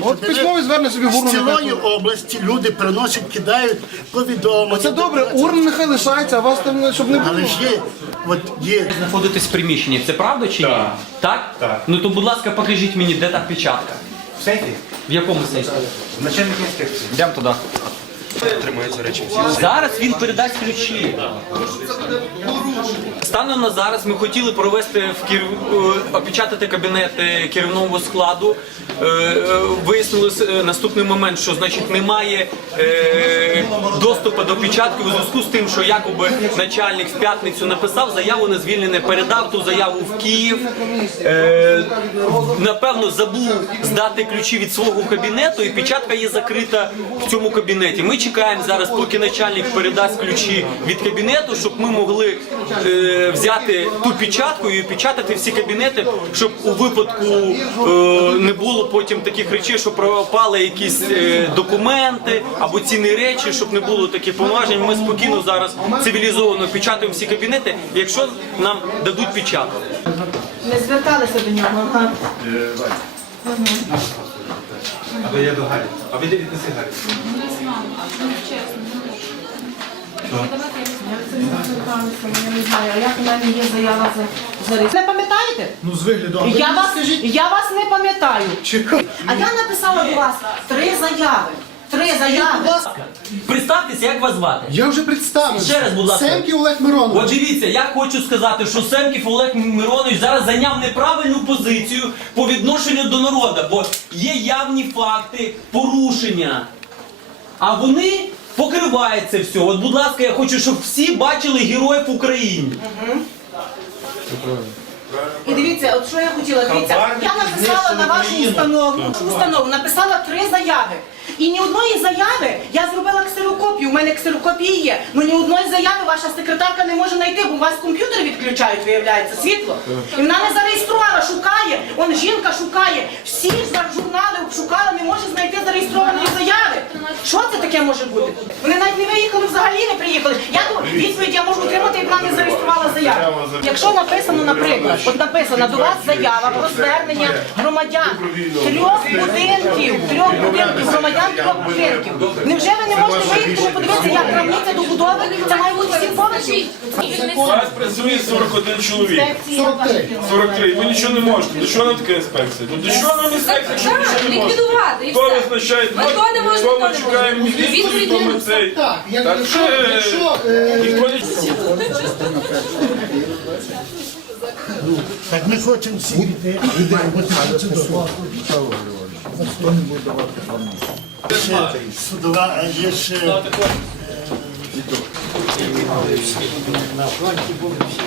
От письмове звернення собі в З цілої області люди приносять, кидають повідомлення. Це добре, урна нехай лишається, а вас там щоб не було. Але ж є, от є знаходитесь в приміщенні, це правда чи ні? Так. Так? Ну то, будь ласка, покажіть мені, де та печатка. В сейфі? В якому сейфі? Начальник інспекції. Йдемо туди. Зараз він передасть ключі. Станом на зараз ми хотіли провести в Кір... е, опечатати кабінети керівного складу. Е, е, Вияснилось е, наступний момент, що значить немає доступу до печатки у зв'язку з тим, що якоби начальник в п'ятницю написав заяву на звільнення, передав ту заяву в Київ. Напевно, забув здати ключі від свого кабінету, і печатка є закрита в цьому кабінеті. Ми чекаємо зараз, поки начальник передасть ключі від кабінету, щоб ми могли е, взяти ту печатку і печатати всі кабінети, щоб у випадку е, не було потім таких речей, що пропали якісь е, документи або цінні речі, щоб не було таких повноважень. Ми спокійно зараз цивілізовано печатаємо всі кабінети, якщо нам дадуть печатку. Не зверталися до нього. Або я до Гарі. А ви віднеси Гарі. Я не знаю, а як у мене є заява за зареєстрацію. Не пам'ятаєте? Ну, з вигляду. Я вас, я вас не пам'ятаю. А я написала до вас три заяви. Три заяви. Представтеся, як вас звати? Я вже представив. Ще раз, будь ласка. Семків Олег Миронович. От дивіться, я хочу сказати, що Семків Олег Миронович зараз зайняв неправильну позицію по відношенню до народу, бо є явні факти порушення. А вони покривають це все. От, будь ласка, я хочу, щоб всі бачили героїв України. І дивіться, от що я хотіла, дивіться, я написала на вашу установу, установу, написала три заяви. І ні одної заяви я зробила ксерокопію, у мене ксерокопії є. Ну ні одної заяви ваша секретарка не може знайти, бо у вас комп'ютер відключають, виявляється, світло. І вона не зареєструвала, шукає. Он жінка таке може бути? Вони навіть не виїхали, взагалі не приїхали. Я думаю, відповідь я можу отримати, як вона не зареєструвала заяву. Якщо написано, наприклад, от написано до вас заява про звернення громадян трьох будинків, трьох будинків, громадян трьох будинків. Невже ви не можете виїхати, подивитися, як крамниця добудови? Це має бути всі поверхів? Зараз працює 41 чоловік. Інспекція ваша. 43. Ви нічого не можете. До чого нам така інспекція? Ну до чого нам інспекція, якщо нічого не можемо? ліквідувати Хто визначає? Ми то не можемо, Хто то не чекаємо можемо. Ми цей? Так, як- Так якщо, це- якщо е, Ніхто не так ми хочемо всі йти. Ще Судова, а є ще е, на фронті були всі.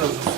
çalışalım.